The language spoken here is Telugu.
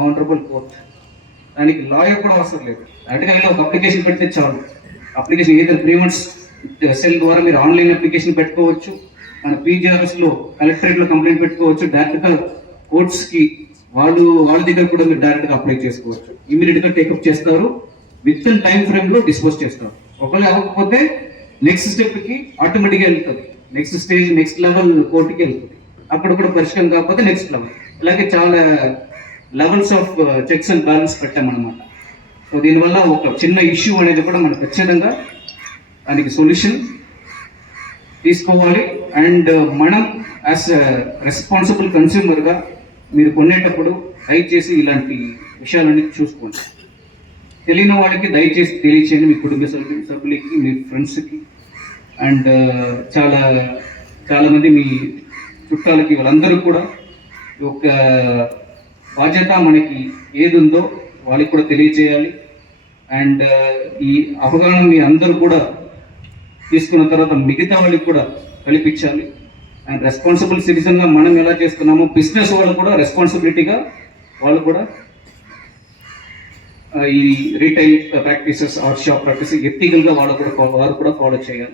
Honourable court. దానికి లాయర్ కూడా అవసరం లేదు. అటుగా ఒక అప్లికేషన్ పెడితే చాలు. అప్లికేషన్ ఏదైనా 3 months సెల్ ద్వారా మీరు ఆన్లైన్ అప్లికేషన్ పెట్టుకోవచ్చు. మన పీజీఆర్ఎస్లో కలెక్టరేట్లో కంప్లైంట్ పెట్టుకోవచ్చు. డైరెక్ట్గా కోర్ట్స్కి వాళ్ళ దగ్గర కూడా మీరు డైరెక్ట్గా అప్లై చేసుకోవచ్చు. ఇమీడియట్గా టేకప్ చేస్తారు, విత్ ఇన్ టైం ఫ్రేమ్లో డిస్పోజ్ చేస్తారు. ఒకవేళ అవ్వకపోతే నెక్స్ట్ స్టెప్కి ఆటోమేటిక్గా వెళ్తుంది. నెక్స్ట్ స్టేజ్, నెక్స్ట్ లెవెల్ కోర్టుకి వెళ్తుంది. అక్కడ కూడా పరిష్కారం కాకపోతే నెక్స్ట్ లెవెల్. ఇలాగే చాలా levels of checks and balance పెట్టామన్నమాట. సో దీనివల్ల ఒక చిన్న ఇష్యూ అనేది కూడా మనం ఖచ్చితంగా దానికి సొల్యూషన్ తీసుకోవాలి. అండ్ మనం యాజ్ రెస్పాన్సిబుల్ కన్స్యూమర్గా మీరు కొనేటప్పుడు దయచేసి ఇలాంటి విషయాలన్నీ చూసుకోండి. తెలియని వాళ్ళకి దయచేసి తెలియచేయండి, మీ కుటుంబ సభ్యులకి, మీ ఫ్రెండ్స్కి, అండ్ చాలామంది మీ చుట్టాలకి, వాళ్ళందరూ కూడా ఒక బాధ్యత మనకి ఏది ఉందో వాళ్ళకి కూడా తెలియచేయాలి. అండ్ ఈ అవగాహన మీ అందరూ కూడా తీసుకున్న తర్వాత మిగతా వాళ్ళకి కూడా కల్పించాలి. అండ్ రెస్పాన్సిబుల్ సిటిజన్గా మనం ఎలా చేస్తున్నామో బిజినెస్ వాళ్ళు కూడా రెస్పాన్సిబిలిటీగా వాళ్ళు కూడా ఈ retail practices, or shop practices ఎథికల్గా వారు కూడా ఫాలో చేయాలి.